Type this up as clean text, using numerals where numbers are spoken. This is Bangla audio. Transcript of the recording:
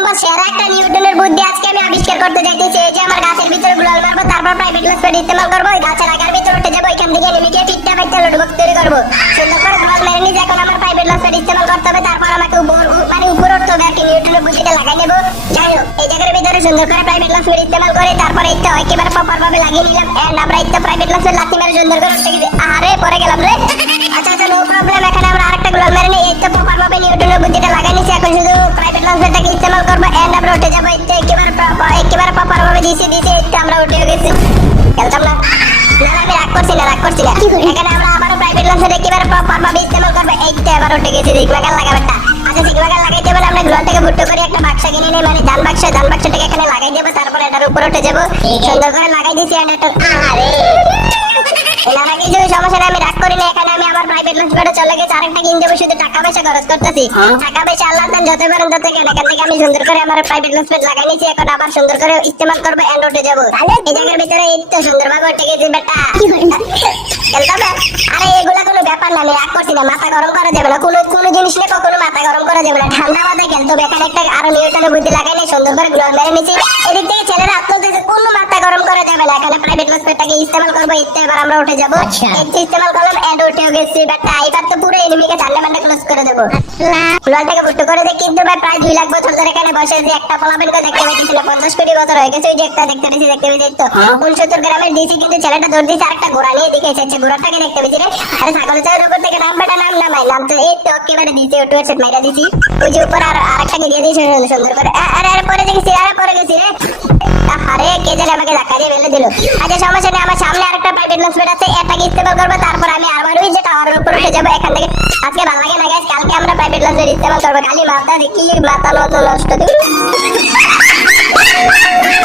নম্বর সেরা একটা নিউটনের বুদ্ধি আজকে আমি আবিষ্কার করতে যাইতেছি। এই যে আমার গাছের ভিতরে গুলাল মারবো, তারপর প্রাইভেট ক্লাস পেড ইস্তেমাল করবো, ওই গাছের আগার ভিতরে উঠে যাবো, এখান থেকে এনিমিকে পিঠটা বাইতে লুটবক্স তৈরি করবো। সুন্দর করে গুলাল মেরে নিয়ে এখন আমার প্রাইভেট ক্লাস পেড ইস্তেমাল করতে হবে, তারপর আমাকে উপর উঠতে হবে আর কি, নিউটনের বুদ্ধিটা লাগাই নেবো। যাই হোক, এই জায়গার ভিতরে সুন্দর করে প্রাইভেট ক্লাস পেড ইস্তেমাল করে তারপর এই তো একেবারে প্রপার ভাবে লাগিয়ে নিলাম। এন্ড আমরা এই তো প্রাইভেট ক্লাস পেড লাথি মেরে সুন্দর করে উঠতে গেছি। আরে পরে গেলাম রে। আচ্ছা নো প্রবলেম, এখানে আমরা আরেকটা গুলাল মেরে নিই। এই তো প্রপার ভাবে নিউটনের বুদ্ধিটা লাগাই নিছি, এখন শুধু প্রাইভেট ক্লাস পেডটাকে ইস্তেমাল করবো। এন্ড আমরা উঠে যাবো, এই তো একেবারে প্রপার ভাবে দিছি এই তো আমরা উঠে গেছি। খেলতাম না, আমি রাগ করছি না। এখানে আমরা আবারও প্রাইভেট ক্লাস পেড একেবারে প্রপার ভাবে ইস্তেমাল করবো। এই তো এবার উঠে গেছি। সিগমাগাল লাগাবেটা, আচ্ছা সিগমাগাল লাগাইতে হলে আমরা গ্লোয়ালটাকে ভুট্টো করে একটা বাক্স কিনে নিই, মানে ডান বাক্সটাকে এখানে লাগাই দেবো, তারপরে এটার উপর উঠে যাবো। সুন্দর করে লাগাই দিছি। এন্ড এটা আরে এলাকা কিছু সমস্যা নেই, আমি রাগ করি না। এখানে আমি আবার প্রাইভেট ক্লাস পেডে চলে গেছি, আরেকটা কিনতে হবে, শুধু টাকা পয়সা খরচ করতেছি। টাকা পয়সা আল্লাহ দেন যত পারেন তত কেন। এখান থেকে আমি সুন্দর করে আমার প্রাইভেট ক্লাস পেড লাগাই নিয়েছি, এখন আবার সুন্দর করে ইস্তেমাল করবো। এন্ড উঠে যাবো এই জায়গার ভিতরে। এই তো সুন্দরভাবে উঠে গেছি বেটা। খেলতে হবে। আরে এগুলা কোনো ব্যাপার না, আমি রাগ করছি না। মাথা গরম করা যাবে না, কোনো জিনিস নিয়ে কখনো মাথা গরম করা যাবে না, ঠান্ডা মাথায় খেলতে হবে। এখানে একটা আরো নিউটনের বুদ্ধি লাগাই নিয়ে সুন্দর করে গ্লোয়াল মেরে নিয়েছি। এদিক থেকে ছেলেরা আপনাদের কোনো মাথা গরম করা যাবে না। এখানে প্রাইভেট ক্লাস পেডটাকে ইস্তেমাল করবো, এবার আমরা উঠে যাবো। ইস্তেমাল করলাম, এন্ড উঠে গেছি বেটা। এবার তো পুরো এনিমিকে ঠান্ডা মান্ডা ক্লোজ করে দেবো। গ্লোয়ালটাকে ভুট্টো করে দিই, কিন্তু ভাই প্রায় 2 লাখ বছর ধরে এখানে বসে যে একটা ফলাফলকে দেখতে পাইতেছিল। 50 কোটি বছর হয়ে গেছে, ওই যে একটা দেখতে পেয়েছি তো 69 গ্রামের দিয়েছি, কিন্তু ছেলেটা দৌড় দিয়েছে আরেকটা ঘোড়া নিয়ে দিকে এসেছে। ঘোড়াটাকে দেখতে পেয়েছি রে। আরে ছাগলের চায়ের উপর থেকে নাম বেটা, নাম তো এই তো একেবারে দিয়েছে, ওটু হেডশট মাইরা দিয়েছি। ওই যে উপর আর আরেকটাকে দিয়ে দিয়েছে সুন্দর করে। আরে পরে গেছি রে। আরে কে জানে আমাকে ধাক্কা দিয়ে ফেলে দিল। আচ্ছা সমস্যা নেই, আমার সামনে আরেকটা প্রাইভেট ক্লাস পেড আছে, এটাকে ইস্তেমাল করবো, তারপর আমি আবার ওই যে টাওয়ারের উপর উঠে যাবো। এখান থেকে আজকে ভালো লাগে না গাইস, কালকে আমরা প্রাইভেট ক্লাস পেড ইস্তেমাল করবো। খালি মাথা দেখি মাথা নষ্ট